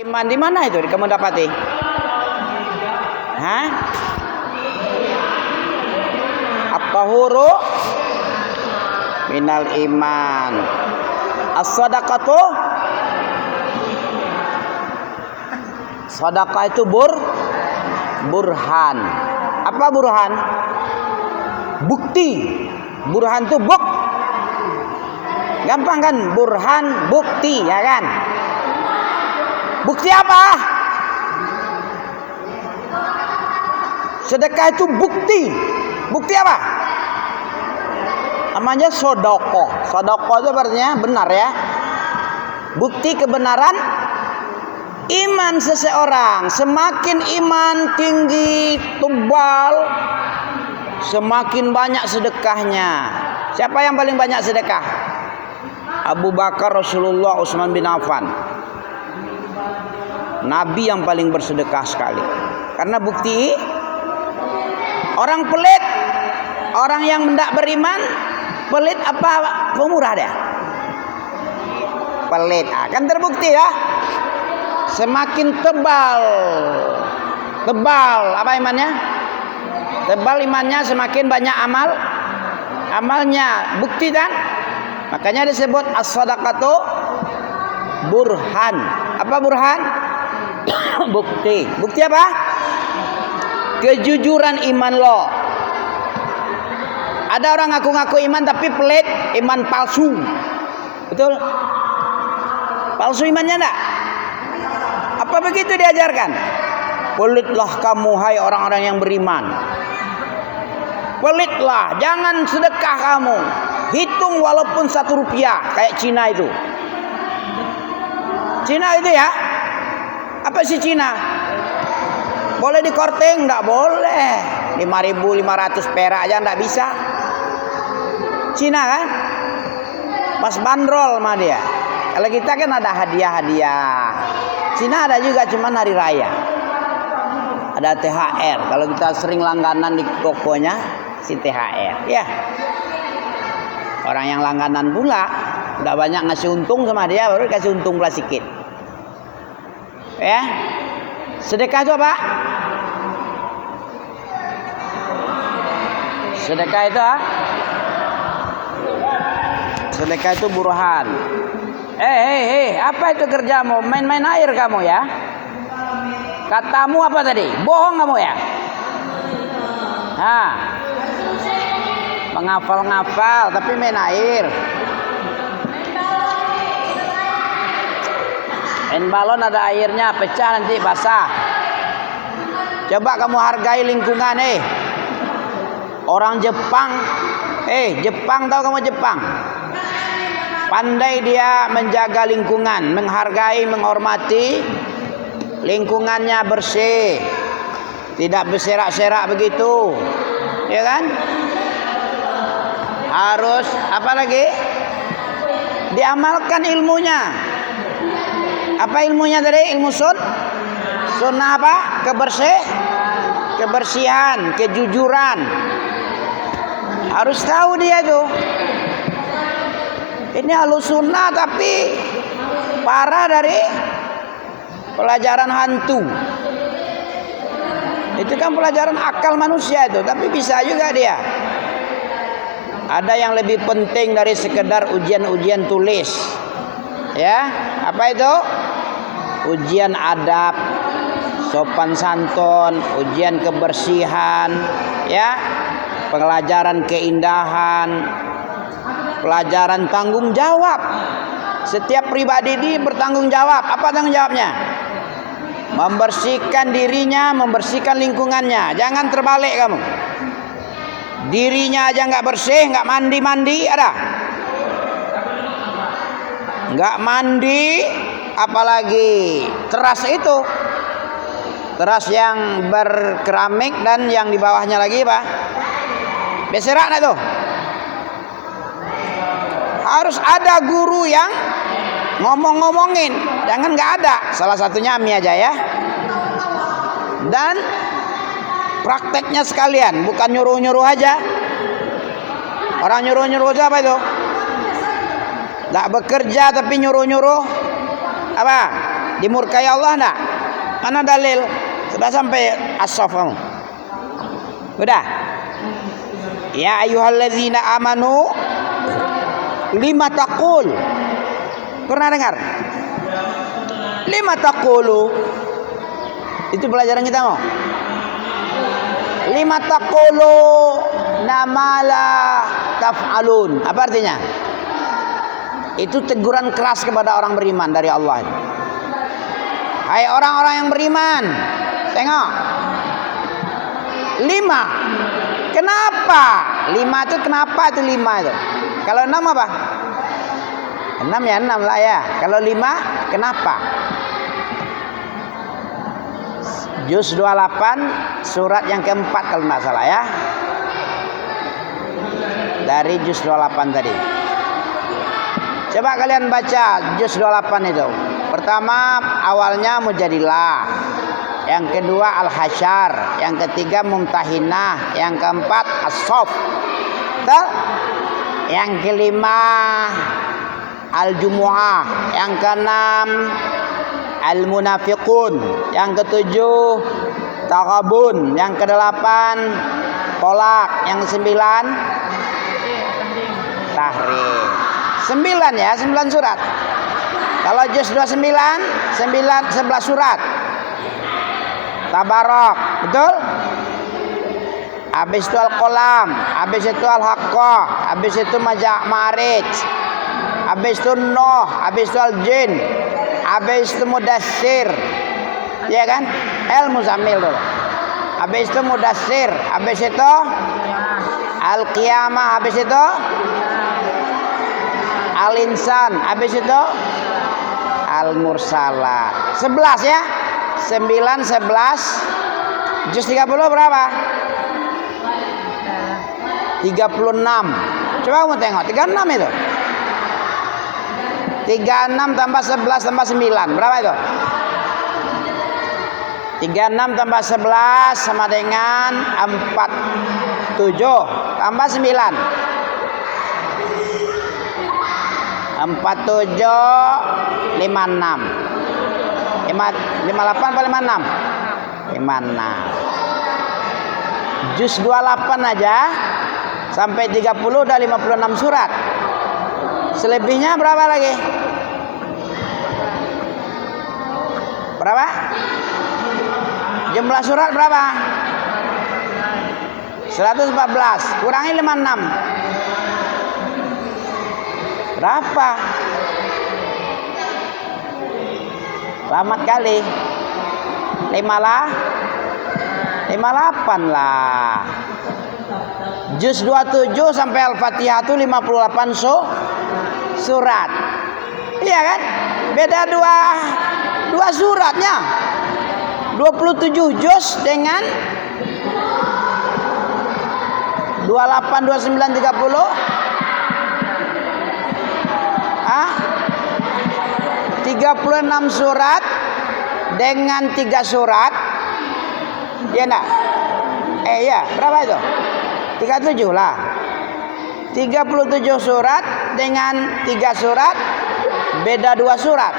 Iman di mana itu kamu dapati? Hah? At-tahuru minal iman. As-sadaqatu, sedekah itu burhan. Apa burhan? Bukti. Burhan itu gampang kan? Burhan bukti, ya kan? Bukti apa? Sedekah itu bukti. Bukti apa? Namanya sodoko. Sodoko itu artinya benar ya. Bukti kebenaran iman seseorang. Semakin iman tinggi, tebal, semakin banyak sedekahnya. Siapa yang paling banyak sedekah? Abu Bakar, Rasulullah, Utsman bin Affan. Nabi yang paling bersedekah sekali. Karena bukti orang pelit, orang yang tidak beriman, pelit apa pemurah dia? Pelit. Kan terbukti ya. Semakin tebal apa imannya? Tebal imannya, semakin banyak amalnya. Bukti kan? Makanya disebut as-sadaqatu burhan. Apa burhan? Bukti. Bukti apa? Kejujuran iman lo. Ada orang ngaku-ngaku iman tapi pelit, iman palsu. Betul? Palsu imannya enggak? Apa begitu diajarkan? Pelitlah kamu hai orang-orang yang beriman. Pelitlah, jangan sedekah kamu. Hitung walaupun 1 rupiah, kayak Cina itu. Cina itu ya. Apa sih Cina? Boleh dikorting? Enggak boleh. 5.500 perak aja enggak bisa. Cina kan? Pas bandrol sama dia. Kalau kita kan ada hadiah-hadiah. Cina ada juga, cuman hari raya. Ada THR. Kalau kita sering langganan di tokonya, si THR. Ya. Orang yang langganan pula, udah banyak ngasih untung sama dia, baru kasih untung pula sedikit. Ya. Sedekah itu apa? Sedekah itu apa? Sedekah itu burhan. Apa itu kerjamu? Main-main air kamu ya? Katamu apa tadi? Bohong kamu ya? Menghafal-ngafal tapi main air. Main balon ada airnya, pecah nanti basah. Coba kamu hargai lingkungan Orang Jepang, Jepang, tahu kamu Jepang? Pandai dia menjaga lingkungan, menghargai, menghormati lingkungannya bersih, tidak berserak-serak begitu, ya kan? Harus apa lagi? Diamalkan ilmunya. Apa ilmunya tadi? Ilmu sunnah apa? Kebersihan, kejujuran. Harus tahu dia itu. Ini Ahlus Sunnah tapi parah dari pelajaran hantu. Itu kan pelajaran akal manusia itu, tapi bisa juga dia. Ada yang lebih penting dari sekedar ujian-ujian tulis. Ya, apa itu? Ujian adab, sopan santun, ujian kebersihan, ya, pelajaran keindahan, pelajaran tanggung jawab. Setiap pribadi ini bertanggung jawab. Apa tanggung jawabnya? Membersihkan dirinya, membersihkan lingkungannya. Jangan terbalik kamu. Dirinya aja nggak bersih, nggak mandi, ada? Nggak mandi, apalagi teras itu. Teras yang berkeramik dan yang di bawahnya lagi apa? Beserak nggak tuh? Harus ada guru yang ngomong-ngomongin. Jangan nggak ada. Salah satunya Ami aja ya. Dan prakteknya sekalian, bukan nyuruh-nyuruh aja. Orang nyuruh-nyuruh itu apa itu? Nggak bekerja tapi nyuruh-nyuruh apa? Dimurkai Allah enggak? Mana dalil? Sudah sampai as-saff kamu? Udah? Ya ayyuhalladzina amanu lima taqul. Pernah dengar? Lima taqulu. Itu pelajaran kita mau. Lima taqulu namala taf'alun. Apa artinya? Itu teguran keras kepada orang beriman dari Allah. Hai orang-orang yang beriman, tengok. 5. Kenapa? 5 itu kenapa itu 5 itu? Kalau 6 apa? 6 ya 6 lah ya. Kalau 5 kenapa? Juz 28 surat yang keempat kalau tidak salah ya. Dari juz 28 tadi. Coba kalian baca juz 28 itu. Pertama awalnya mujadilah. Yang kedua al-hasyar. Yang ketiga mumtahinah. Yang keempat as-saff. Betul? Yang kelima al-jumu'ah. Yang keenam al-munafiqun. Yang ketujuh taghabun. Yang kedelapan tolak. Yang kesembilan tahrim. 9 ya, 9 surat. Kalau juz 29, 11 surat. Tabarok, betul? Habis itu Al-Qalam, habis itu Al-Haqqah, habis itu Ma'arij, habis itu Nuh, habis itu Al-Jin, habis itu Mudassir. Ya kan? Al-Muzammil dulu. Habis itu Mudassir, habis itu Al-Qiyamah, habis itu Al-Insan, habis itu Al-Mursalat. 11 ya. 9, 11. Juz 30 berapa? 36. Coba kamu tengok, 36 itu. 36 tambah 11 tambah 9. Berapa itu? 36 tambah 11 sama dengan 47 tambah 9. 47 56. 58 apa 56? 56. Juz 28 aja sampai 30 udah 56 surat. Selebihnya berapa lagi? Berapa? Jumlah surat berapa? 114. Kurangi 56. Berapa? Selamat kali. 58 lah. Juz 27 sampai Al-Fatihah itu 58 surat. Iya kan? Beda dua suratnya. 27 juz dengan 28, 29, 30. 36 surat dengan 3 surat. Ya enggak? Ya, berapa itu? 37 lah. 37 surat dengan 3 surat, beda 2 surat.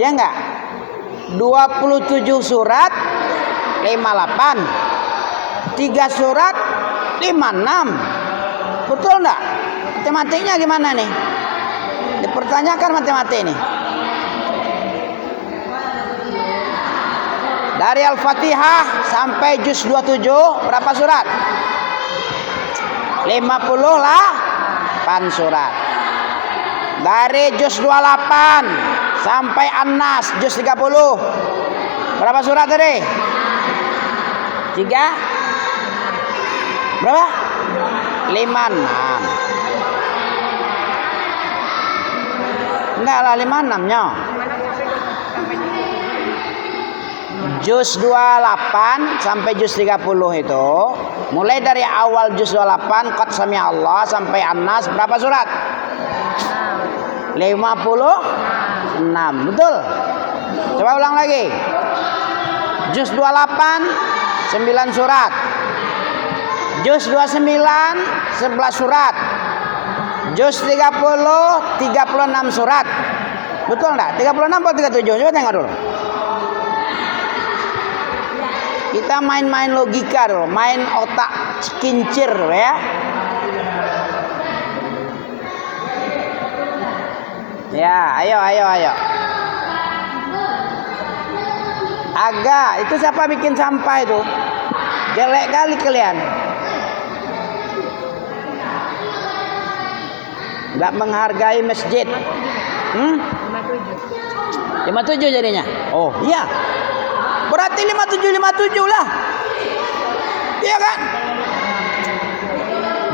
Ya enggak? 27 surat 58. 3 surat 56. Betul enggak? Matematiknya gimana nih? Dipertanyakan matematik ini. Dari Al-Fatihah sampai juz 27 berapa surat? 58 surat. Dari juz 28 sampai An-Nas juz 30 berapa surat tadi? 3 berapa? 56. Enggak lah 56-nya. Juz 28 sampai juz 30 itu mulai dari awal juz 28 qad sami'a Allah sampai An-Nas berapa surat? 56. Betul? Coba ulang lagi. Juz 28 9 surat. Juz 29 11 surat. Juz 30, 36 surat. Betul enggak? 36 atau 37? Coba tengok dulu. Kita main-main logika dulu, main otak kincir ya. Ya, ayo. Agak, itu siapa bikin sampah itu? Jelek kali kalian. Nggak menghargai masjid. 57 jadinya. Oh iya. Berarti 57 lah. Iya kan?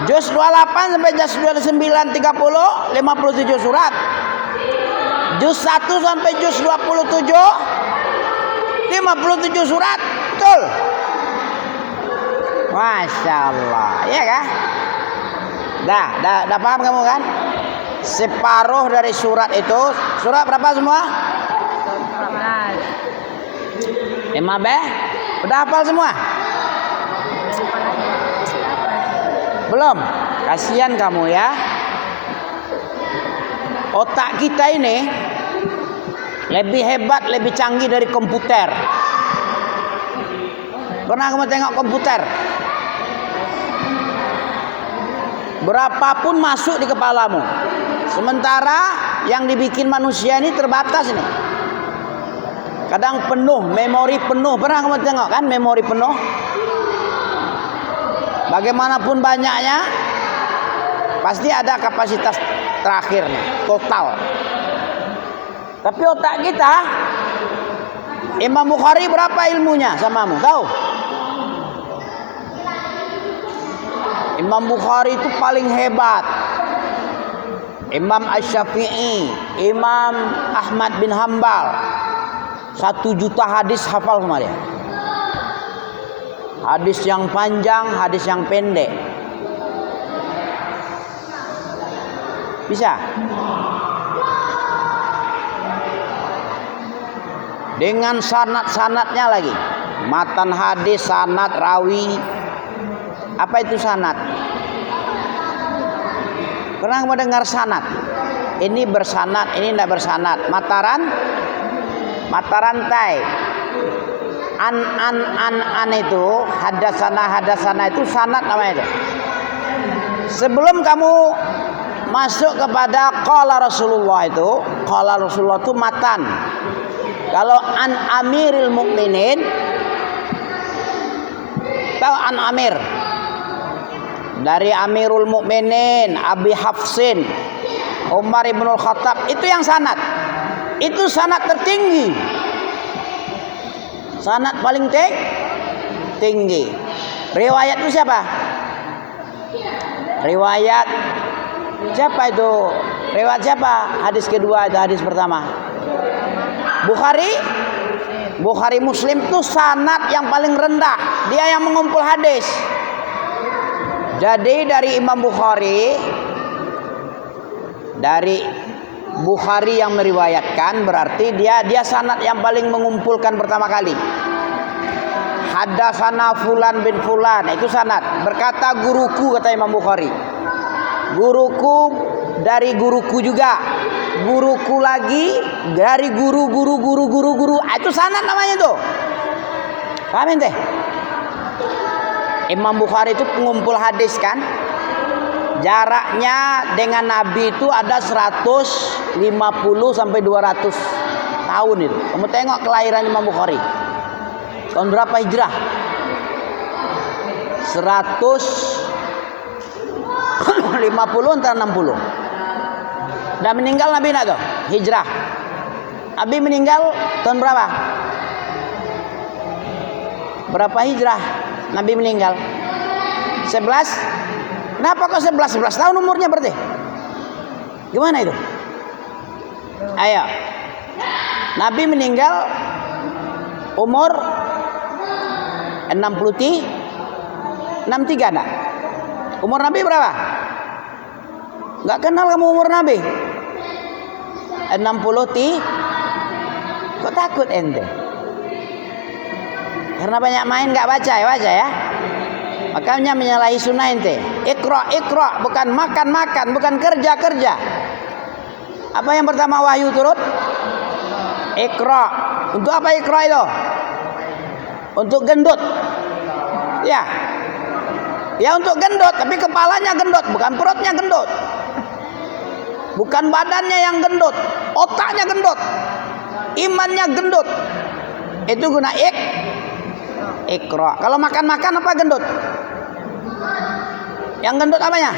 Juz 28 sampai juz 29 30 57 surat. Juz 1 sampai juz 27 57 surat. Betul. Masya Allah. Iya kan? Dah paham kamu kan? Separuh dari surat itu. Surat berapa semua? 15. Udah hafal semua? Belum? Kasihan kamu ya. Otak kita ini lebih hebat, lebih canggih dari komputer. Pernah kamu tengok komputer? Berapapun masuk di kepalamu. Sementara yang dibikin manusia ini terbatas nih. Kadang penuh, memori penuh. Pernah kamu tengok kan memori penuh? Bagaimanapun banyaknya, pasti ada kapasitas terakhirnya, total. Tapi otak kita, Imam Bukhari berapa ilmunya samamu? Tahu? Imam Bukhari itu paling hebat. Imam Asy-Syafi'i, Imam Ahmad bin Hambal, 1 juta hadis hafal sama dia. Hadis yang panjang, hadis yang pendek. Bisa? Dengan sanad-sanadnya lagi. Matan hadis, sanad, rawi. Apa itu sanad? Pernah kamu dengar sanad? Ini bersanad, ini tidak bersanad. Mata rantai. An itu hadasana itu sanad namanya itu. Sebelum kamu masuk kepada qala Rasulullah itu matan. Kalau an Amiril Mukminin, tahu an Amir? Dari Amirul Mukminin, Abi Hafsin, Umar ibnul Khattab, itu yang sanad. Itu sanad tertinggi. Sanad paling tinggi. Riwayat itu siapa? Riwayat siapa itu? Riwayat siapa? Hadis kedua atau hadis pertama? Bukhari Muslim itu sanad yang paling rendah. Dia yang mengumpul hadis. Jadi dari Imam Bukhari, yang meriwayatkan, berarti dia sanad yang paling mengumpulkan pertama kali. Hadatsana fulan bin fulan, itu sanad. Berkata guruku, kata Imam Bukhari. Guruku dari guruku juga. Guruku lagi dari guru. Itu sanad namanya tuh. Paham ente? Imam Bukhari itu pengumpul hadis kan. Jaraknya dengan Nabi itu ada 150 sampai 200 tahun itu. Kamu tengok kelahiran Imam Bukhari. Tahun berapa hijrah? 150 antara 60. Dan meninggal Nabi nak tuh hijrah. Nabi meninggal tahun berapa? Berapa hijrah? Nabi meninggal 11. Kenapa kok 11 tahun umurnya berarti? Gimana itu? Ayo. Nabi meninggal umur 63 enggak? Umur Nabi berapa? Enggak kenal kamu umur Nabi? 60. Kok takut ente? Karena banyak main nggak baca ya. Makanya menyalahi sunnah ente. Iqra, bukan makan, bukan kerja. Apa yang pertama wahyu turun? Iqra. Untuk apa Iqra itu? Untuk gendut. Ya. Ya untuk gendut, tapi kepalanya gendut, bukan perutnya gendut. Bukan badannya yang gendut, otaknya gendut. Imannya gendut. Itu guna Iqra. Kalau makan apa gendut? Yang gendut apanya?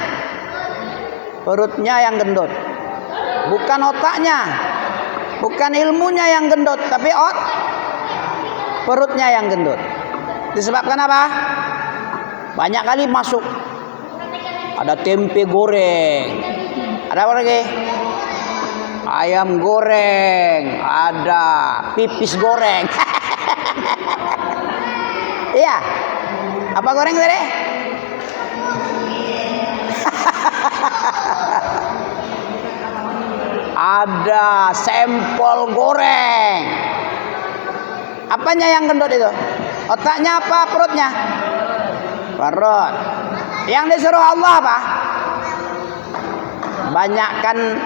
Perutnya yang gendut. Bukan otaknya. Bukan ilmunya yang gendut, tapi perutnya yang gendut. Disebabkan apa? Banyak kali masuk. Ada tempe goreng. Ada apa lagi? Ayam goreng. Ada pipis goreng. Iya. Apa goreng tadi? Ada sempol goreng. Apanya yang gendut itu? Otaknya apa perutnya? Perut. Yang disuruh Allah apa? Banyakkan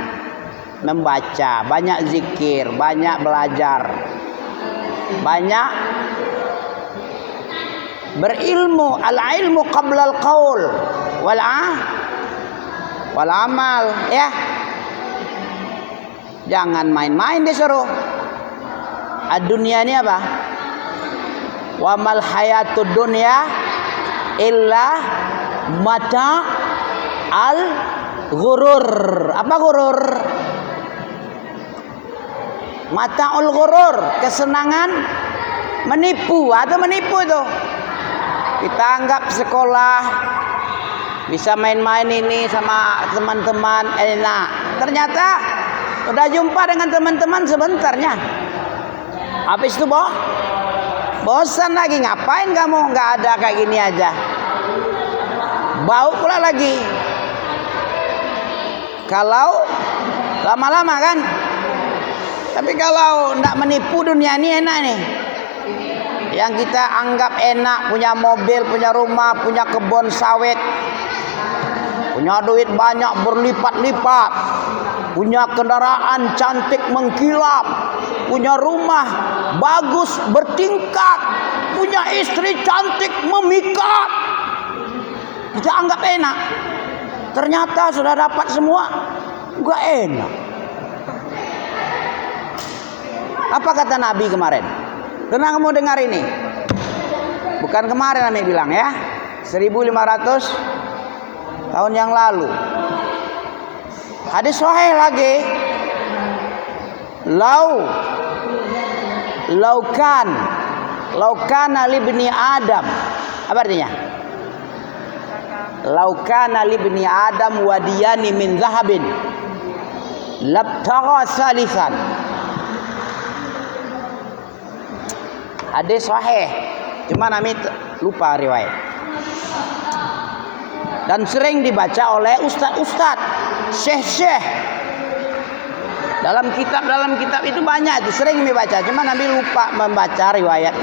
membaca, banyak zikir, banyak belajar, banyak berilmu. Al-ilmu qabla al-qaul wal amal, ya. Jangan main-main disuruh. Ad-dunya ini apa? Wa mal hayatud dunya illa mata al ghurur. Apa ghurur? Mataul ghurur, kesenangan menipu atau menipu itu. Kita anggap sekolah bisa main-main ini sama teman-teman enak. Ternyata udah jumpa dengan teman-teman sebentarnya. Habis itu bosan lagi, ngapain kamu? Nggak ada kayak gini aja. Bau pula lagi. Kalau lama-lama kan. Tapi kalau nggak menipu dunia ini enak nih. Yang kita anggap enak, punya mobil, punya rumah, punya kebun sawit, punya duit banyak berlipat-lipat, punya kendaraan cantik mengkilap, punya rumah bagus bertingkat, punya istri cantik memikat. Kita anggap enak. Ternyata sudah dapat semua, enggak enak. Apa kata Nabi kemarin? Pernah kamu dengar ini? Bukan kemarin Nabi bilang ya, 1500 tahun yang lalu. Hadis sahih lagi. Laukan libni Adam. Apa artinya? Laukan libni Adam wadiyani min zahabin labtagha salisan. Hadis sahih, cuma Nabi lupa riwayat. Dan sering dibaca oleh ustaz-ustaz, syekh-syekh. Dalam kitab itu banyak itu sering dibaca, cuma Nabi lupa membaca riwayat.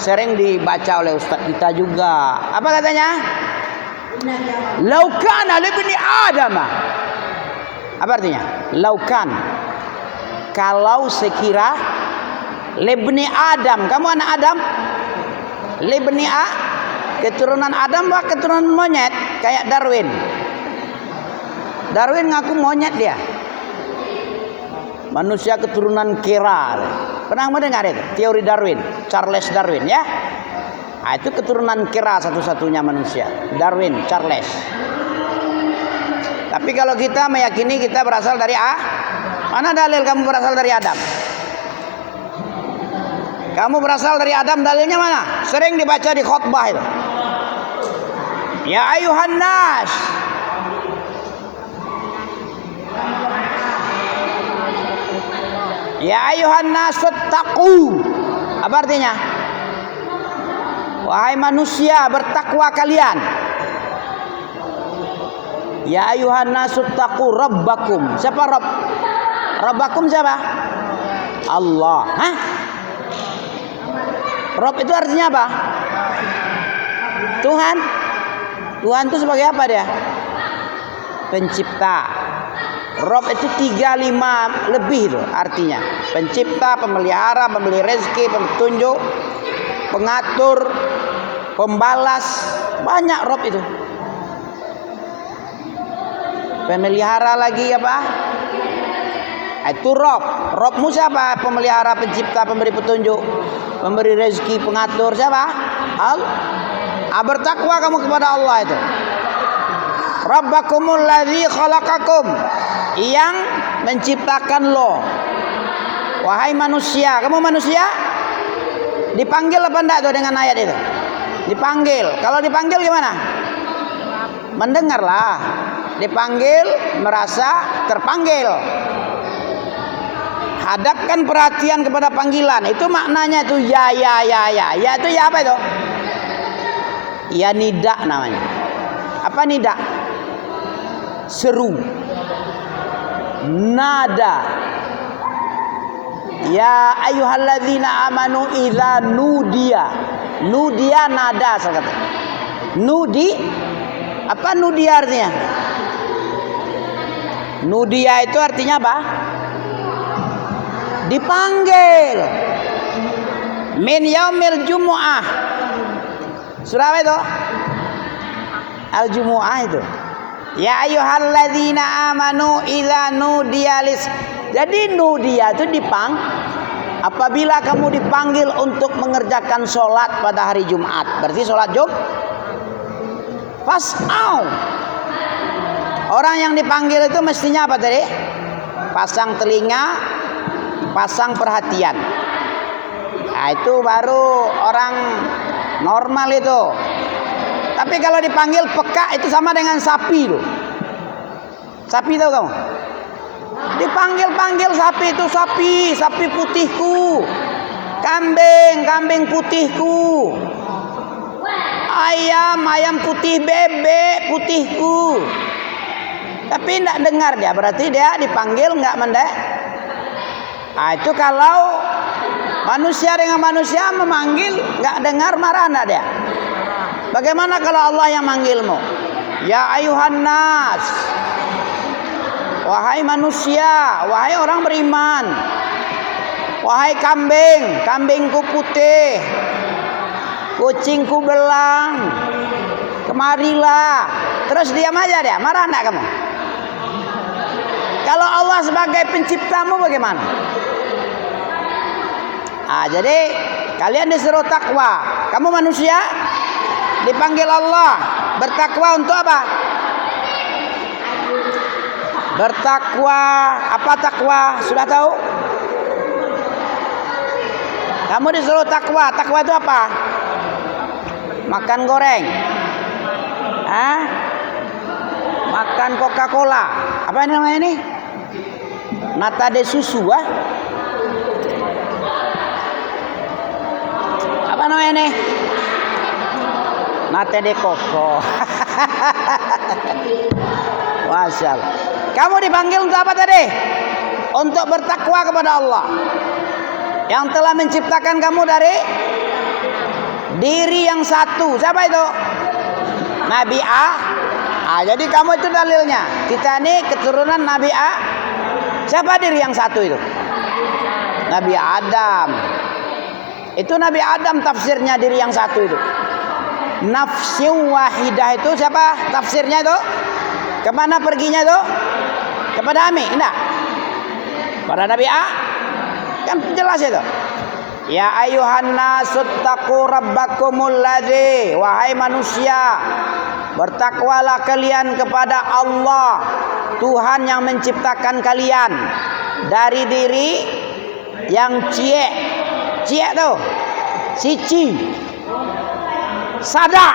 Sering dibaca oleh ustaz kita juga. Apa katanya? Laukan libni Adam. Apa artinya? Laukan. Kalau sekira libni Adam, kamu anak Adam? Libni keturunan Adam apa keturunan monyet? Kayak Darwin. Darwin ngaku monyet dia. Manusia keturunan kera. Pernah mendengar itu? Teori Darwin, Charles Darwin ya? Nah, itu keturunan kera satu-satunya manusia. Darwin, Charles. Tapi kalau kita meyakini kita berasal dari mana dalil kamu berasal dari Adam? Kamu berasal dari Adam, dalilnya mana? Sering dibaca di khutbah itu. Ya ayuhan nas. Ya ayuhan nas tattaqu. Apa artinya? Wahai manusia, bertakwa kalian. Ya ayuhan nas tattaqu rabbakum. Siapa Rabb? Rabbakum siapa? Allah. Hah? Rob itu artinya apa? Tuhan. Tuhan itu sebagai apa dia? Pencipta. Rob itu 3-5 lebih itu artinya. Pencipta, pemelihara, pemberi rezeki, petunjuk, pengatur, pembalas. Banyak Rob itu. Pemelihara lagi apa? Itu Rob. Robmu siapa? Pemelihara, pencipta, pemberi petunjuk, pemberi rezeki, pengatur. Siapa? Bertakwa kamu kepada Allah itu. Rabbakumul ladzi khalaqakum, yang menciptakan lo. Wahai manusia, kamu manusia? Dipanggil apa enggak tuh dengan ayat itu? Dipanggil. Kalau dipanggil gimana? Mendengarlah. Dipanggil merasa terpanggil. Hadapkan perhatian kepada panggilan. Itu maknanya tuh ya. Ya itu ya apa itu? Ya nida namanya. Apa nida? Seru. Nada. Ya ayyuhalladzina amanu idza nudiya. Nudiya nada saya kata. Nudi apa nudiya artinya? Nudiya itu artinya apa? Dipanggil. Min yaumil jumu'ah. Surah apa itu? Al-Jumu'ah itu. Ya ayyuhalladzina amanu idza nudiya lis. Jadi nudiya itu apabila kamu dipanggil untuk mengerjakan sholat pada hari Jumat. Berarti sholat Fas'au. Orang yang dipanggil itu mestinya apa tadi? Pasang telinga, pasang perhatian. Nah, itu baru orang normal itu. Tapi kalau dipanggil peka itu sama dengan sapi loh. Sapi tahu kamu? Dipanggil-panggil sapi itu sapi putihku. Kambing putihku. Ayam putih, bebek putihku. Tapi tidak dengar dia, berarti dia dipanggil nggak mendek. Nah, itu kalau manusia dengan manusia memanggil nggak dengar, marah enggak dia? Bagaimana kalau Allah yang manggilmu? Ya ayuhan nas, wahai manusia, wahai orang beriman, wahai kambingku putih, kucingku belang, kemarilah. Terus diam aja dia, marah enggak kamu? Kalau Allah sebagai penciptamu bagaimana? Jadi kalian disuruh takwa. Kamu manusia dipanggil Allah bertakwa untuk apa? Bertakwa. Apa takwa? Sudah tahu? Kamu disuruh takwa. Takwa itu apa? Makan goreng. Makan Coca-Cola. Apa ini namanya ini? Nata de susu, Apa namanya ini? Nata de koko. Masya Allah. Kamu dipanggil untuk apa tadi? Untuk bertakwa kepada Allah yang telah menciptakan kamu dari diri yang satu. Siapa itu? Nabi jadi kamu itu dalilnya. Kita ini keturunan Nabi Siapa diri yang satu itu? Nabi Adam. Itu Nabi Adam tafsirnya diri yang satu itu. Nafsi wahidah itu siapa tafsirnya itu? Kemana perginya itu? Kepada Ami, enggak? Pada Nabi kan jelas itu. Ya ayuhan nasuttaqu rabbakumul ladzi, wahai manusia, bertakwalah kalian kepada Allah, Tuhan yang menciptakan kalian dari diri yang ciek tuh, sici, sadak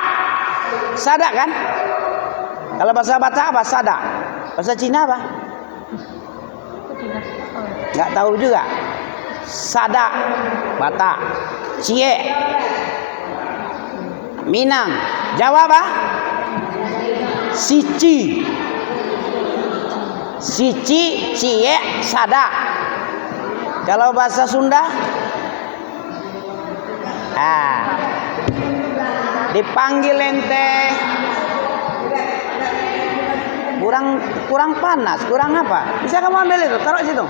kan? Kalau bahasa Batak apa sadak? Bahasa Cina apa? Nggak tahu juga. Sadak, Batak, ciek, Minang, Jawa apa? Sici, ciek, sadak. Kalau bahasa Sunda, Dipanggil ente. Kurang panas, kurang apa? Bisa kamu ambil itu, taruh situ.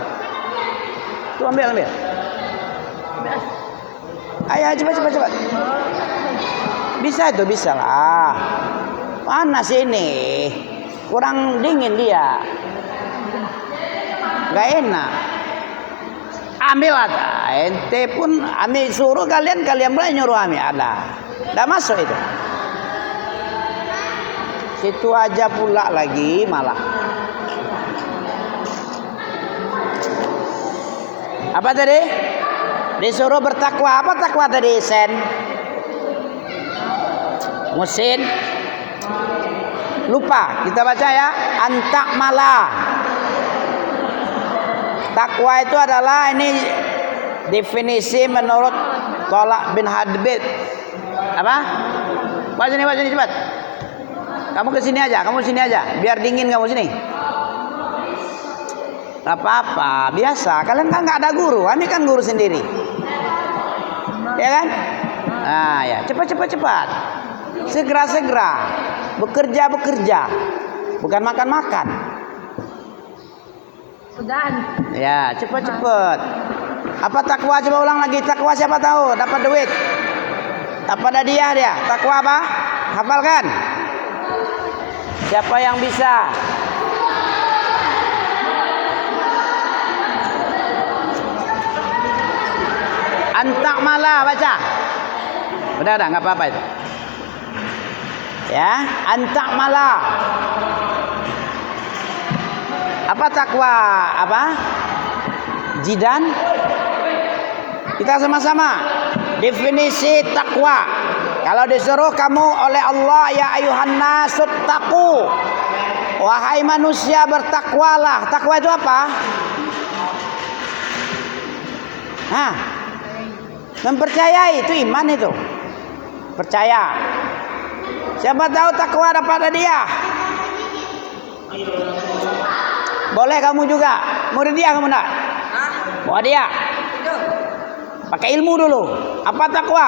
Tuh ambil. Ayo cepat. Bisa itu, bisa lah. Panas ini. Kurang dingin dia. Gak enak. Ambil ada. Ente pun ambil suruh kalian boleh nyuruh ambil ada. Dah masuk itu. Situ aja pula lagi malah. Apa tadi? Disuruh bertakwa. Apa takwa tadi, Sen? Musin. Lupa. Kita baca ya. Antak malah. Takwa itu adalah ini definisi menurut Tolak bin Hadbid. Apa? Pak sini cepat. Kamu ke sini aja, biar dingin kamu sini. Gak apa-apa, biasa. Kalian kan nggak ada guru, kami kan guru sendiri. Ya kan? Nah ya, cepat. Segera. Bekerja. Bukan makan. Sudah. Ya, cepat. Apa takwa? Coba ulang lagi. Takwa siapa tahu? Dapat duit. Dapat hadiah dia. Takwa apa? Hafalkan. Siapa yang bisa? Antak malah baca. Udah, nggak apa-apa itu. Ya, antak malah. Apa takwa? Apa? Jidan. Kita sama-sama. Definisi takwa. Kalau disuruh kamu oleh Allah, ya ayuhan nasut taqu. Wahai manusia bertakwalah. Takwa itu apa? Mempercayai, itu iman itu. Percaya. Siapa tahu takwa dapat hadiah. Boleh kamu juga. Mau hadiah kamu enggak? Mau hadiah? Pakai ilmu dulu. Apa takwa?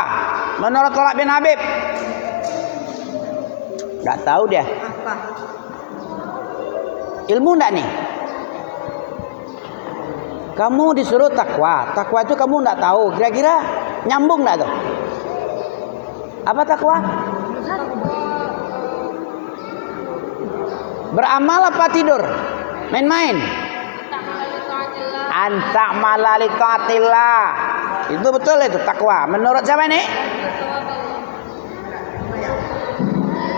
Menurut Tolak bin Habib. Enggak tahu dia. Apa? Ilmu enggak nih? Kamu disuruh takwa. Takwa itu kamu enggak tahu. Kira-kira nyambung enggak tuh? Apa takwa? Beramal apa tidur? Main-main. Antak malali taatillah. Itu betul itu takwa. Menurut siapa ini?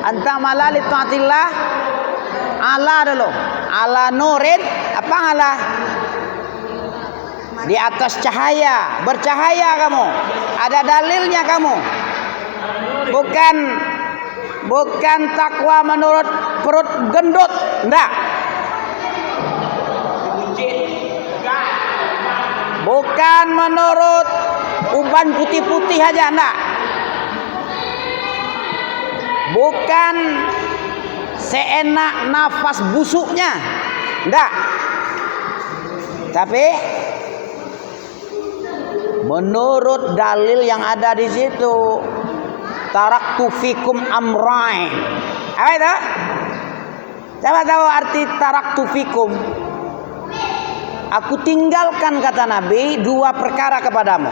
Antak malali taatillah. Ala dulu. Ala nurin. Apa ala? Di atas cahaya. Bercahaya kamu. Ada dalilnya kamu. Bukan takwa menurut perut gendut. Enggak. Bukan menurut uban putih-putih aja, enggak. Bukan seenak nafas busuknya, enggak. Tapi menurut dalil yang ada di situ. Taraktu fikum amrain. Apa itu? Siapa tahu arti taraktu fikum? Aku tinggalkan, kata Nabi, dua perkara kepadamu.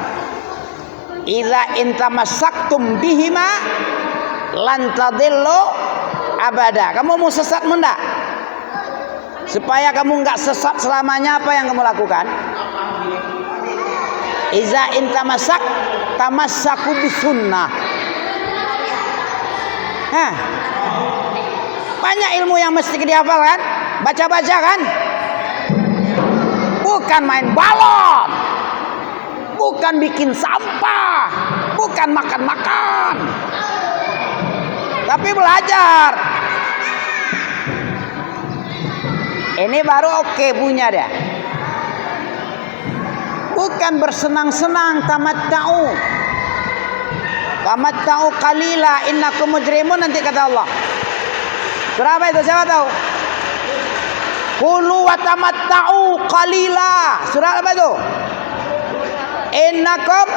Idza intamasaktum bihima lan tadillu abada. Kamu mau sesat enggak? Supaya kamu enggak sesat selamanya, apa yang kamu lakukan? Idza intamasak tamassaku bisunnah. Banyak ilmu yang mesti dihafal kan? Baca-baca kan? Bukan main balon. Bukan bikin sampah. Bukan makan-makan. Tapi belajar. Ini baru oke punya dia. Bukan bersenang-senang, tamatta'u. Tamatta'u qalila innakum mujrimun, nanti kata Allah. Surah apa itu? Siapa tahu? Kulu wa tamatta'u qalila. Surah apa itu? Innakum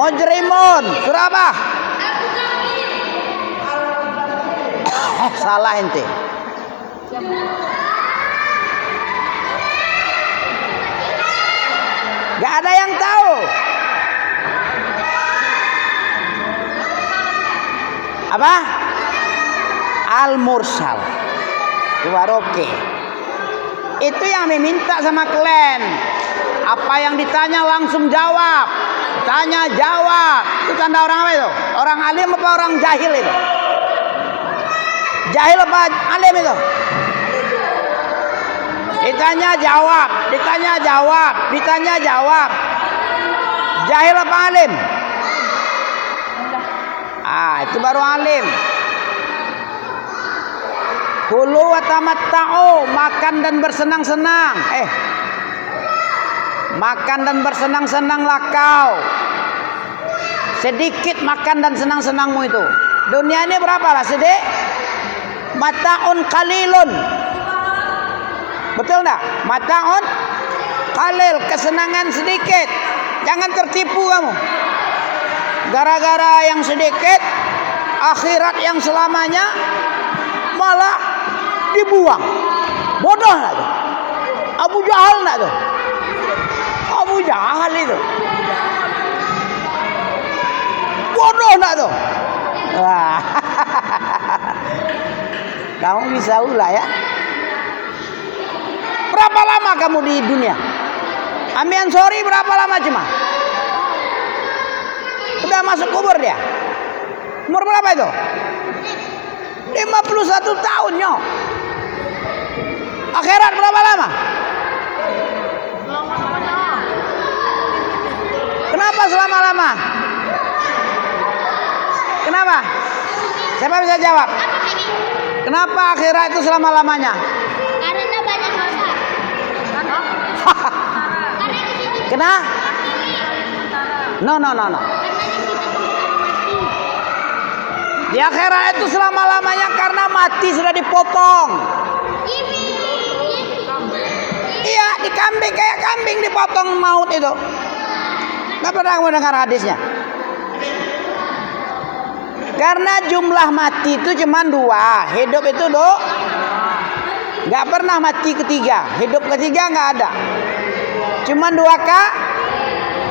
mujrimun. Surah apa? Salah ente. Gak ada yang tahu. Apa? Al-Mursal. Itu baru oke. Itu yang diminta sama kalian. Apa yang ditanya langsung jawab. Tanya jawab. Itu tanda orang apa itu? Orang alim apa orang jahil itu? Jahil apa alim itu? Ditanya jawab, ditanya jawab, ditanya jawab. Jahil apa alim? Itu baru alim. Kulu wa tamatta'u, makan dan bersenang-senang. Makan dan bersenang-senanglah kau. Sedikit makan dan senang-senangmu itu. Dunia ini berapa lah sedih? Mata'un qalilun. Betul enggak? Mata'un qalil, kesenangan sedikit. Jangan tertipu kamu. Gara-gara yang sedikit, akhirat yang selamanya malah dibuang. Bodoh enggak tuh? Abu Jahal enggak tuh? Abu Jahal itu. Bodoh enggak tuh? Wah. Kamu bisa ulah ya. Berapa lama kamu di dunia? Amian sorry berapa lama cuma? Udah masuk kubur dia. Umur berapa itu? 51 tahun nyok. Akhirat berapa lama? Kenapa selama-lama? Kenapa? Siapa bisa jawab? Kenapa akhirat itu selama-lamanya? Karena banyak dosa. Kenapa? No. Di akhirat itu selama-lamanya karena mati sudah dipotong. Iya, di kambing kayak kambing dipotong maut itu. Gak pernah kamu dengar hadisnya? Karena jumlah mati itu cuma 2. Hidup itu gak pernah mati ketiga. Hidup ketiga gak ada. Cuma 2 kali.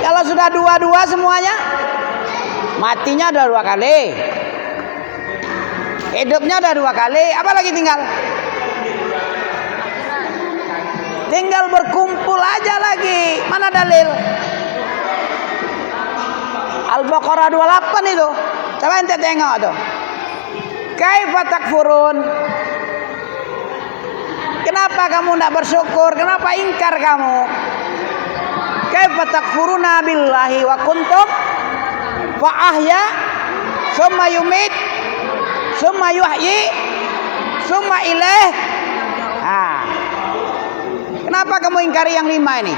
Kalau sudah 2 semuanya, matinya udah 2 kali. Hidupnya udah 2 kali. Apa lagi tinggal? Tinggal berkumpul aja lagi. Mana dalil? Al-Baqarah 28 itu. Coba ente tengok tuh. Kaifa takfurun? Kenapa kamu tidak bersyukur? Kenapa ingkar kamu? Kaifa takfuruna billahi wa kuntum fa ahya summa yumit summa yuhyi summa ilaih. Kenapa kamu ingkari yang 5 ini?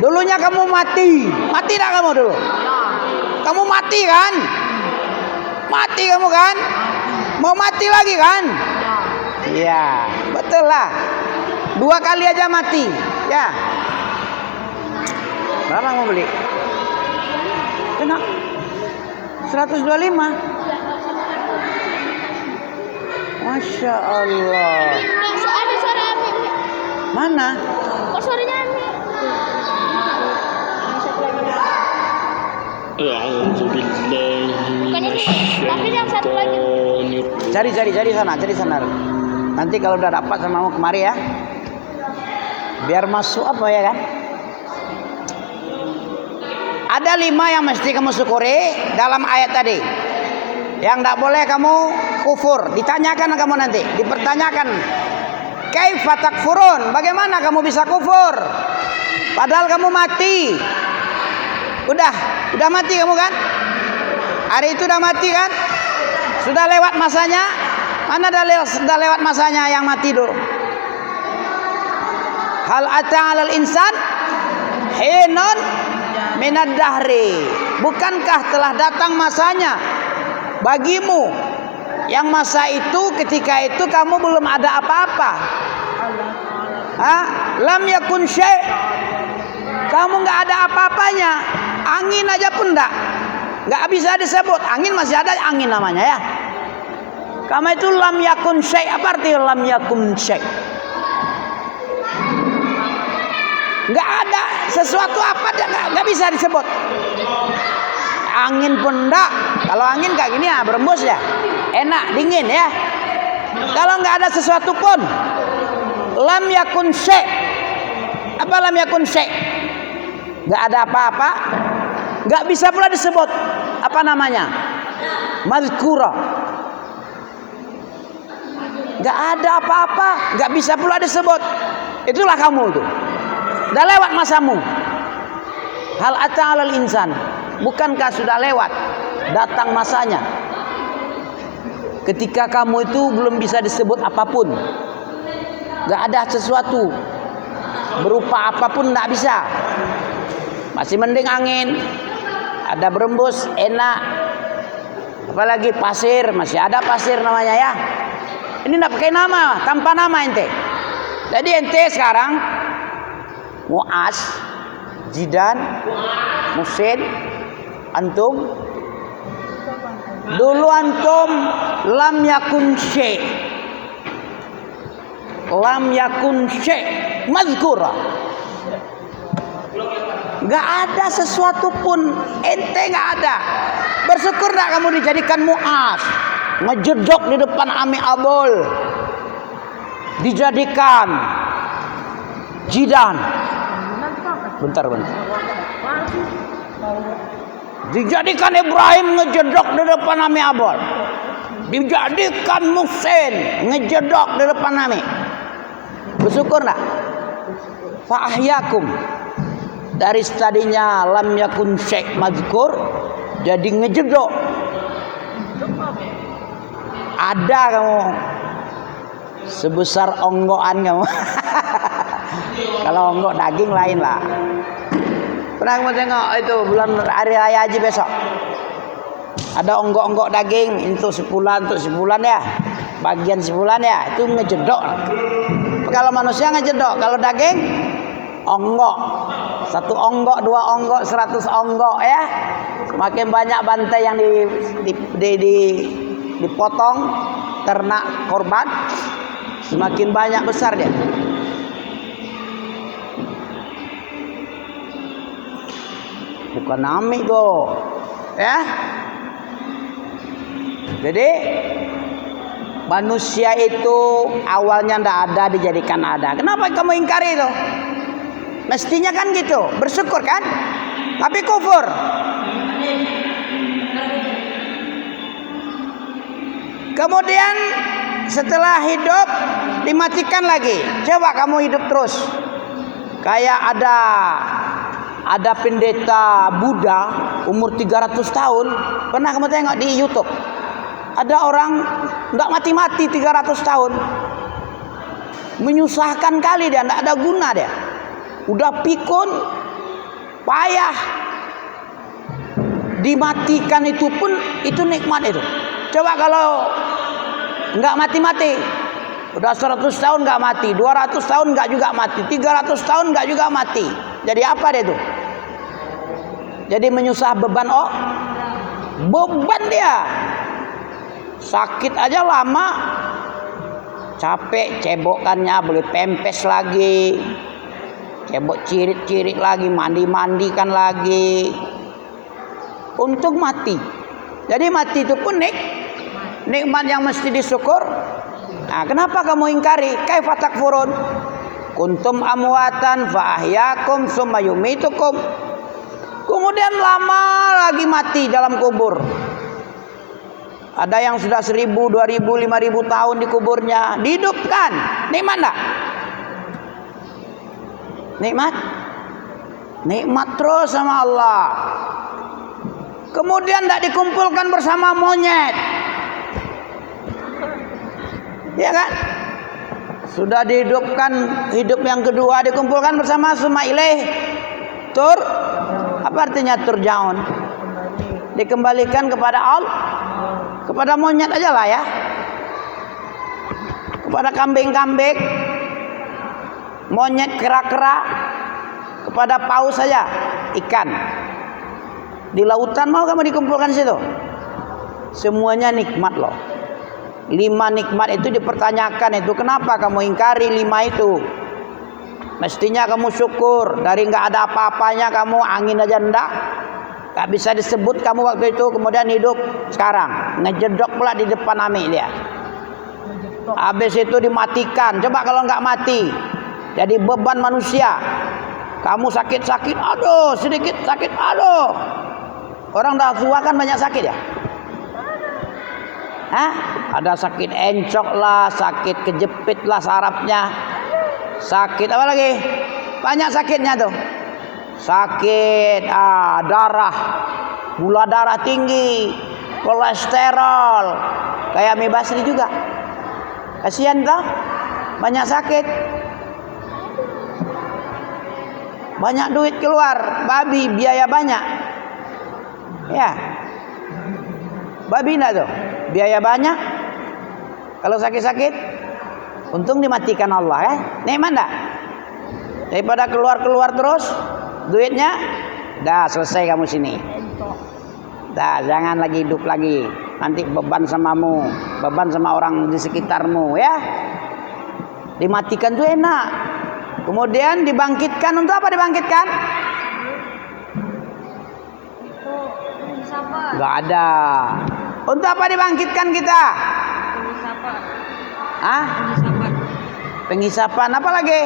Dulunya kamu mati. Mati tak kamu dulu? Kamu mati kan? Mati kamu kan? Mau mati lagi kan? Iya, betul lah. 2 kali aja mati. Ya. Berapa mau beli? Kena 125. Masya Allah. Ada suara Amin. Mana? Kok suaranya Amin? Bukannya ini, tapi yang satu lagi. Cari sana. Nanti kalau udah dapat sama kamu kemari ya. Biar masuk apa ya kan? Ada 5 yang mesti kamu syukuri dalam ayat tadi. Yang tidak boleh kamu kufur. Ditanyakan kamu nanti, dipertanyakan. Kaifa takfurun? Bagaimana kamu bisa kufur? Padahal kamu mati. Udah mati kamu kan? Hari itu udah mati kan? Sudah lewat masanya? Mana dalil sudah lewat masanya yang mati dulu? Hal ata 'alal insan hinun minad dahri. Bukankah telah datang masanya bagimu? Yang masa itu ketika itu kamu belum ada apa-apa. Lam yakun syai'. Kamu enggak ada apa-apanya. Angin aja pun enggak bisa disebut. Angin masih ada angin namanya ya. Kama itu lam yakun syai'. Apa arti lam yakun syai'? Enggak ada sesuatu apa enggak bisa disebut. Angin pun enggak. Kalau angin kayak gini ya berembus ya. Enak, dingin ya. Kalau enggak ada sesuatu pun lam yakun syai'. Apa lam yakun syai'? Enggak ada apa-apa. Enggak bisa pula disebut. Apa namanya? Mazkura. Enggak ada apa-apa, enggak bisa pula disebut. Itulah kamu itu. Sudah lewat masamu. Hal ata 'alal insan. Bukankah sudah lewat? Datang masanya. Ketika kamu itu belum bisa disebut apapun. Enggak ada sesuatu berupa apapun, enggak bisa. Masih mending angin. Ada berembus, enak. Apalagi pasir, masih ada pasir namanya ya. Ini enggak pakai nama, tanpa nama ente. Jadi ente sekarang Mu'az, Jidan, Musin, antum. Dulu antum lam yakun syai'. Lam yakun syai' mazkura. Enggak ada sesuatu pun, ente enggak ada. Bersyukur enggak kamu dijadikan Mu'az, ngejedok di depan Ami Abul. Dijadikan Jidan. Bentar. Dijadikan Ibrahim ngejedok di depan Ami Abul. Dijadikan Muhsin ngejedok di depan Ami. Bersyukur enggak? Fa'ahyakum. Dari tadinya lam yakun syai' mazkur jadi ngejedok. Ada kamu sebesar onggokan kamu. Kalau onggok daging lain lah. Pernah kamu tengok itu bulan hari raya haji besok? Ada onggok-onggok daging untuk sebulan ya. Bagian sebulan ya, itu ngejedok. Kalau manusia ngejedok, kalau daging onggok. 1 onggok, 2 onggok, 100 onggok ya. Semakin banyak bantai yang dipotong ternak korban, semakin banyak besar dia. Bukan Ami tuh, ya. Jadi manusia itu awalnya ndak ada dijadikan ada. Kenapa kamu ingkari itu? Mestinya kan gitu, bersyukur kan? Tapi kufur. Kemudian setelah hidup dimatikan lagi. Coba kamu hidup terus. Kayak ada pendeta Buddha umur 300 tahun. Pernah kamu tengok di YouTube? Ada orang enggak mati-mati 300 tahun. Menyusahkan kali dia, enggak ada guna dia. Udah pikun, payah. Dimatikan itu pun itu nikmat itu. Coba kalau enggak mati-mati. Udah 100 tahun enggak mati, 200 tahun enggak juga mati, 300 tahun enggak juga mati. Jadi apa dia itu? Jadi menyusah beban beban dia. Sakit aja lama. Capek cebokannya, beli pempes lagi. Cebok cirit-cirit lagi, mandi-mandikan lagi. Untuk mati. Jadi mati itu pun nikmat yang mesti disyukur. Nah, kenapa kamu ingkari? Kaifa takfurun? Kuntum amwatan fa ahyakum summa yumitukum. Kemudian lama lagi mati dalam kubur. Ada yang sudah 1000, 2000, 5000 tahun di kuburnya, dihidupkan. Nikmat enggak? Nikmat? Nikmat terus sama Allah. Kemudian tidak dikumpulkan bersama monyet. Ya kan? Sudah dihidupkan, hidup yang kedua dikumpulkan bersama summa ilaih apa artinya turjaun? Dikembalikan kepada Allah, kepada monyet aja lah ya. Kepada kambing-kambing, monyet, kera-kera, kepada paus saja, ikan. Di lautan mau kamu dikumpulkan situ? Semuanya nikmat loh. 5 nikmat itu dipertanyakan itu. Kenapa kamu ingkari 5 itu? Mestinya kamu syukur. Dari nggak ada apa-apanya kamu, angin aja ndak. Gak bisa disebut kamu waktu itu, kemudian hidup sekarang. Ngejedok pula di depan Ami dia. Habis itu dimatikan. Coba kalau nggak mati, jadi beban manusia. Kamu sakit-sakit, aduh, sedikit sakit, aduh. Orang dah tua kan banyak sakit ya. Hah? Ada sakit encok lah, sakit kejepit lah sarafnya. Sakit apa lagi? Banyak sakitnya tuh. Sakit darah, gula darah tinggi, kolesterol. Kayak Mi Basri juga. Kasihan toh, banyak sakit. Banyak duit keluar, babi biaya banyak. Ya. Babi enggak tuh? Biaya banyak. Kalau sakit-sakit, untung dimatikan Allah ya. Nikmat enggak? Daripada keluar-keluar terus duitnya, dah selesai kamu sini. Dah jangan lagi hidup lagi. Nanti beban samamu, beban sama orang di sekitarmu ya. Dimatikan tuh enak. Kemudian dibangkitkan, untuk apa dibangkitkan? Gak ada. Untuk apa dibangkitkan kita? Hah? Penghisapan. Apa lagi?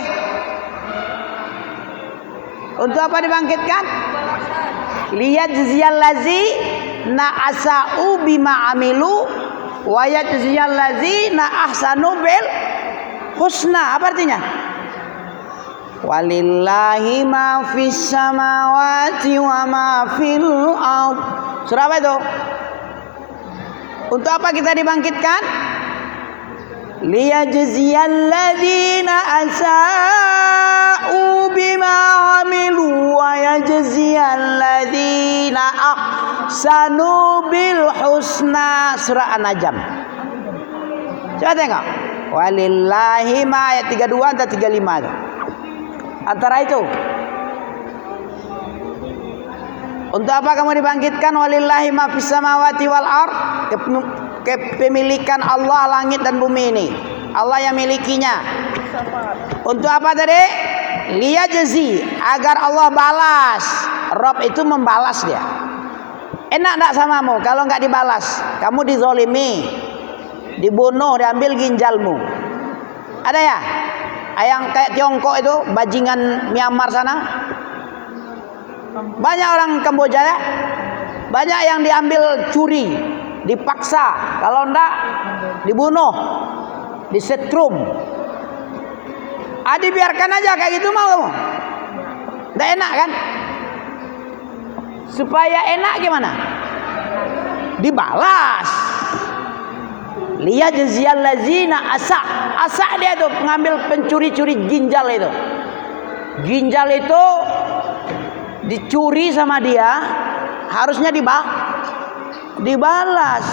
Untuk apa dibangkitkan? Liyajziyal ladzina asa'u bima amilu wa yajziyal ladzina ahsanu bil husna. Apa artinya? Walillahi ma fis samawati wa ma fil ard. Surah apa itu? Untuk apa kita dibangkitkan? Liyajziyal ladzina asa'u bima amilu wa yajziyal ladzina ahsanu bil husna. Surah An-Najm. Coba tengok. Walillahi ma, ayat 32 dan 35 itu. Antara itu. Untuk apa kamu dibangkitkan? Walillahi ma fis samawati wal ard. Kepemilikan Allah langit dan bumi ini. Allah yang milikinya. Untuk apa tadi? Liyajzi, agar Allah balas. Rob itu membalas dia. Enak enggak samamu kalau enggak dibalas? Kamu dizolimi, dibunuh, diambil ginjalmu. Ada ya? Yang kayak Tiongkok itu, bajingan Myanmar sana. Banyak orang Kamboja ya. Banyak yang diambil curi, dipaksa. Kalau enggak dibunuh, disetrum. Dibiarkan aja kayak gitu mau kamu? Enggak enak kan? Supaya enak gimana? Dibalas. Liyajziyal ladzina asa dia tuh pengambil pencuri-curi ginjal itu. Ginjal itu dicuri sama dia, harusnya dibalas.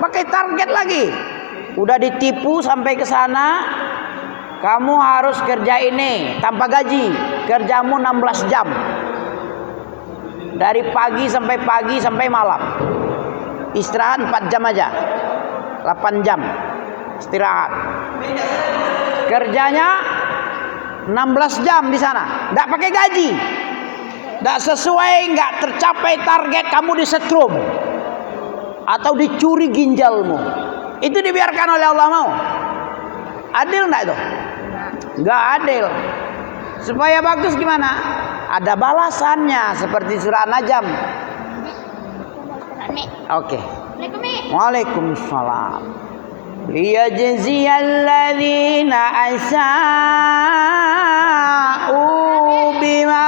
Pakai target lagi. Udah ditipu sampai ke sana, kamu harus kerja ini tanpa gaji. Kerjamu 16 jam. Dari pagi sampai malam. Istirahat 4 jam aja. 8 jam istirahat. Kerjanya 16 jam di sana, enggak pakai gaji. Enggak sesuai, enggak tercapai target, kamu disetrum atau dicuri ginjalmu. Itu dibiarkan oleh Allah mau? Adil enggak itu? Enggak adil. Supaya bagus gimana? Ada balasannya seperti surah An-Najm. Oke. Waalaikumsalam. Liyajziyal ladzina asa'u bima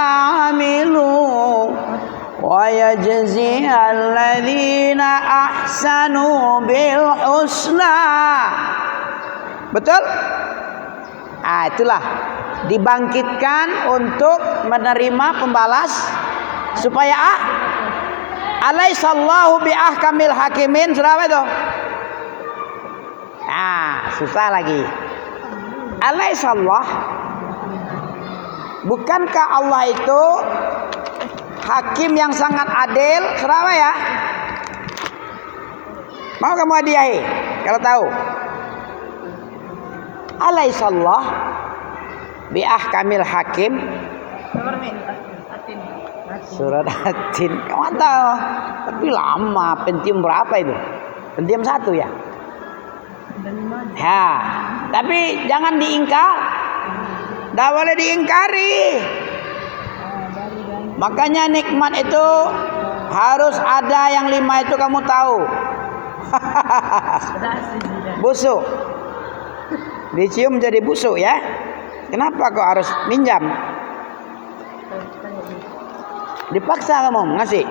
amilu wa yajziyal ladzina ahsanu bil husna. Betul? Itulah dibangkitkan untuk menerima pembalas supaya alaihissallahu biahkamil hakimin. Surah apa itu? Susah lagi. Alaihissallah, bukankah Allah itu hakim yang sangat adil? Surah apa ya? Mau kamu hadiahi kalau tahu? Alaihissallah bi ahkamil hakim. Surat Atin. Mantap. Tapi lama. Pentium berapa itu? Pentium 1 ya? Ya. Tapi jangan diingkar. Tidak boleh diingkari. Makanya nikmat itu harus ada yang 5 itu kamu tahu. Busuk. Dicium jadi busuk ya. Kenapa kok harus minjam? Dipaksa kamu ngasih.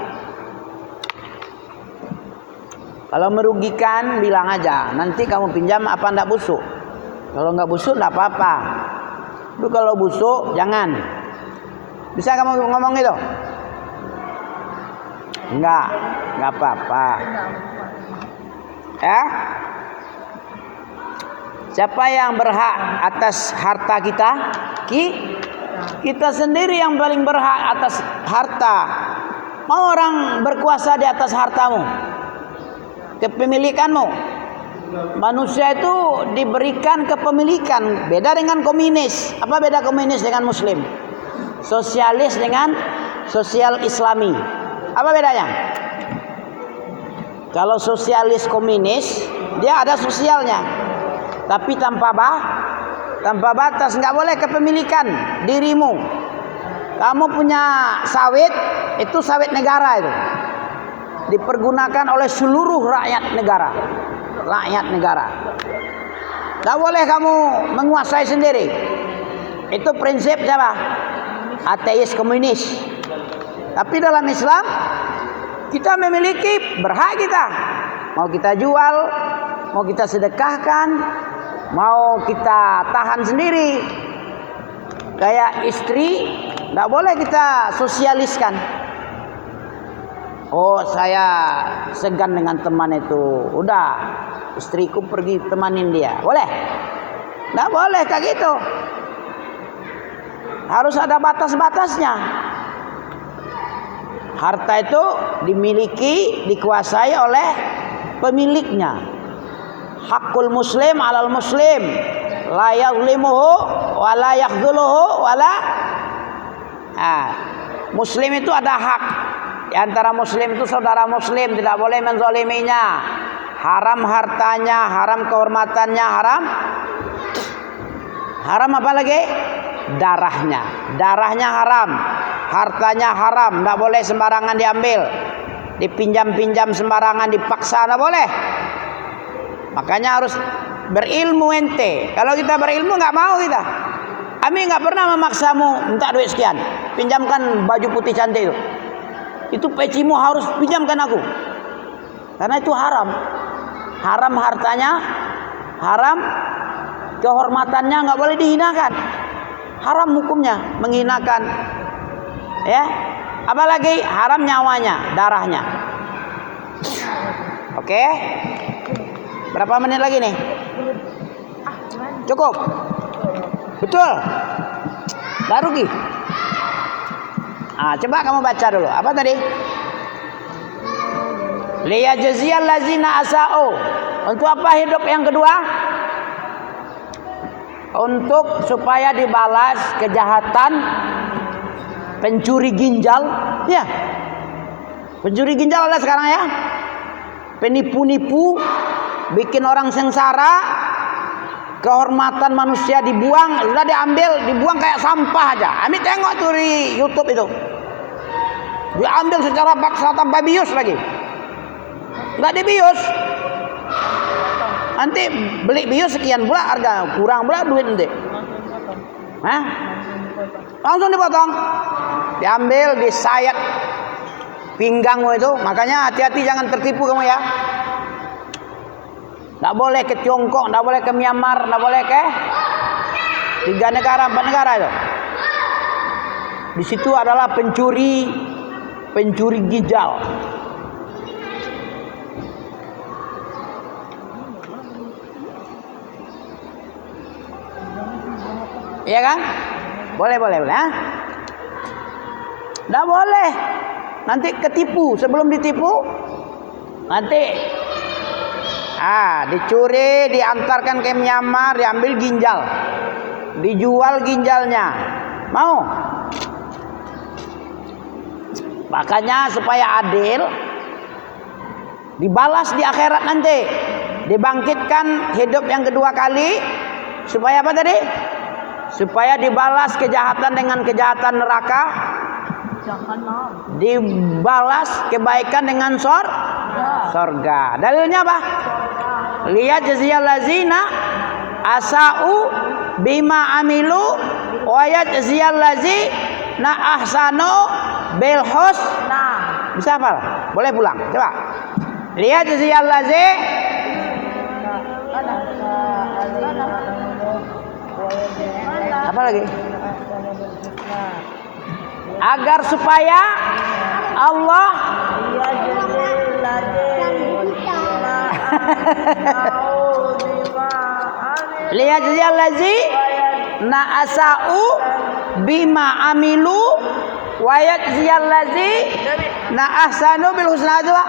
Kalau merugikan bilang aja. Nanti kamu pinjam apa ndak busuk. Kalau nggak busuk ndak apa-apa. Tapi kalau busuk jangan. Bisa kamu ngomong itu? Nggak apa-apa. Ya? Siapa yang berhak atas harta kita? Kita sendiri yang paling berhak atas harta. Mau orang berkuasa di atas hartamu? Kepemilikanmu. Manusia itu diberikan kepemilikan. Beda dengan komunis. Apa beda komunis dengan muslim? Sosialis dengan sosial islami. Apa bedanya? Kalau sosialis komunis, dia ada sosialnya. Tapi tanpa batas, nggak boleh kepemilikan dirimu. Kamu punya sawit, itu sawit negara itu. Dipergunakan oleh seluruh rakyat negara. Nggak boleh kamu menguasai sendiri. Itu prinsip siapa? Ateis komunis. Tapi dalam Islam kita memiliki berhak kita. Mau kita jual, mau kita sedekahkan, mau kita tahan sendiri. Kayak istri, tidak boleh kita sosialiskan. Oh, saya segan dengan teman itu. Udah, istriku pergi temanin dia. Boleh? Tidak boleh kayak gitu. Harus ada batas-batasnya. Harta itu dimiliki, dikuasai oleh pemiliknya. Hakul muslim alal muslim, la yazlimuhu wa la yakhdhuluhu wa la. Muslim itu ada hak. Di antara muslim itu saudara muslim, tidak boleh menzaliminya. Haram hartanya, haram kehormatannya, haram apa lagi? Darahnya haram, hartanya haram, tidak boleh sembarangan diambil, dipinjam-pinjam sembarangan, dipaksa, tidak boleh. Makanya harus berilmu ente. Kalau kita berilmu nggak mau kita. Kami nggak pernah memaksamu minta duit sekian, pinjamkan baju putih cantik itu pecimu harus pinjamkan aku, karena itu haram. Haram hartanya, haram kehormatannya, nggak boleh dihinakan. Haram hukumnya menghinakan, ya. Apalagi haram nyawanya, darahnya. Oke, berapa menit lagi nih? Cukup, betul. Gak rugi. Coba kamu baca dulu. Apa tadi? Liyajziyal ladzina asa'u. Untuk apa hidup yang kedua? Untuk supaya dibalas kejahatan pencuri ginjal, ya. Pencuri ginjal ada sekarang ya. Penipu-nipu, bikin orang sengsara, kehormatan manusia dibuang, sudah dibuang kayak sampah aja. Ami tengok tuh di YouTube itu. Diambil secara paksa tanpa bius lagi. Enggak dibius. Nanti beli bius sekian pula harga, kurang pula duit nanti. Langsung dipotong. Diambil, disayat pinggangmu itu. Makanya hati-hati jangan tertipu kamu ya. Tidak boleh ke Tiongkok, tidak boleh ke Myanmar, tidak boleh ke 3 negara, 4 negara itu. Di situ adalah pencuri ginjal. Iya kan? Boleh. Tidak boleh. Nanti ketipu. Sebelum ditipu, nanti Dicuri, diantarkan ke Myanmar, diambil ginjal, dijual ginjalnya. Mau? Makanya supaya adil, dibalas di akhirat nanti, dibangkitkan hidup yang kedua kali, supaya apa tadi? Supaya dibalas kejahatan dengan kejahatan neraka, dibalas kebaikan dengan sorga. Dalilnya apa? Lihat jaziyal lazina asa'u bima amilu wa yajziyal lazina ahsanu bil husna. Bisa hafal? Boleh pulang. Coba. Lihat jaziyal lazina apa lagi? Agar supaya Allah lihat jaziyal lazina asa'u bima amilu wa yajziyal lazina ahsanu bil husna. Coba.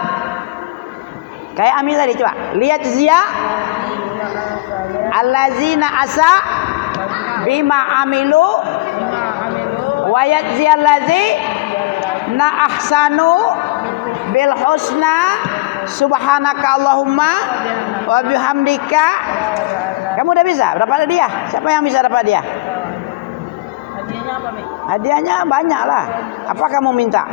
Kayak Amin tadi, coba. Lihat jaziyal allazina asa bima amilu wa yajziyal ladzina ahsanu bil husna. Subhanaka Allahumma wa bihamdika. Kamu udah bisa? Berapa hadiah? Siapa yang bisa dapat hadiah? Hadiahnya apa, Mi? Hadiahnya banyak lah. Apa kamu minta?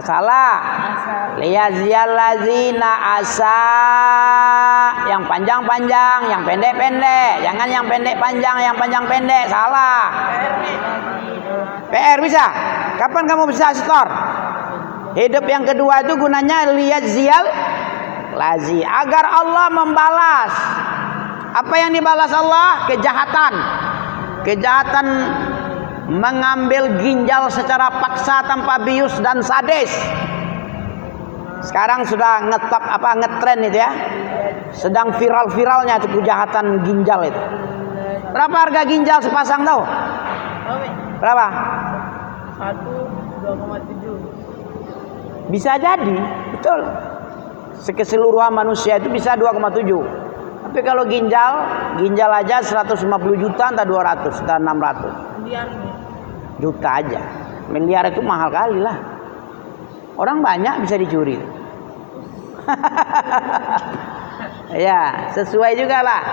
Salah. Liyaziyal lazina asa. Yang panjang-panjang, yang pendek-pendek. Jangan yang pendek panjang, yang panjang pendek. Salah. PR bisa? Kapan kamu bisa setor? Hidup yang kedua itu gunanya liyaziyal lazi, agar Allah membalas. Apa yang dibalas Allah? Kejahatan mengambil ginjal secara paksa tanpa bius dan sadis. Sekarang sudah ngetren itu ya. Sedang viral-viralnya itu kejahatan ginjal itu. Berapa harga ginjal sepasang tahu? Berapa? 2,7. Bisa jadi, betul. Keseluruhan manusia itu bisa 2,7. Tapi kalau ginjal aja 150 juta, entah 200, entah 600. Juta aja. Miliar itu mahal kali lah. Orang banyak bisa dicuri. Ya, sesuai juga lah.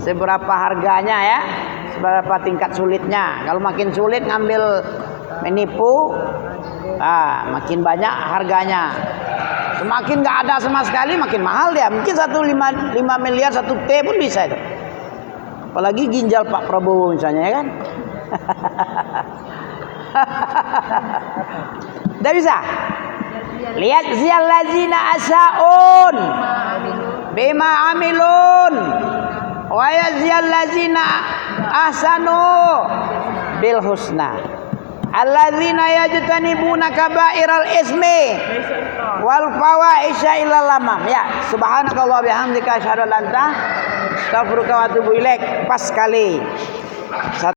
Seberapa harganya ya, seberapa tingkat sulitnya. Kalau makin sulit ngambil menipu, makin banyak harganya. Semakin nggak ada sama sekali, makin mahal dia. Mungkin 1,5 miliar 1 T pun bisa itu. Apalagi ginjal Pak Prabowo misalnya ya kan. Udah bisa? Lihat ziyal lazina asaun bima amilun wa yaziyal lazina ahsanu bil husna alladzina yajtanibuna kabairal ismi wal fawahisya illal lamam. Ya, subhanakallah bihamdika asyhadu an la ilaha illa anta astaghfiruka wa atubu ilaik. Pas sekali.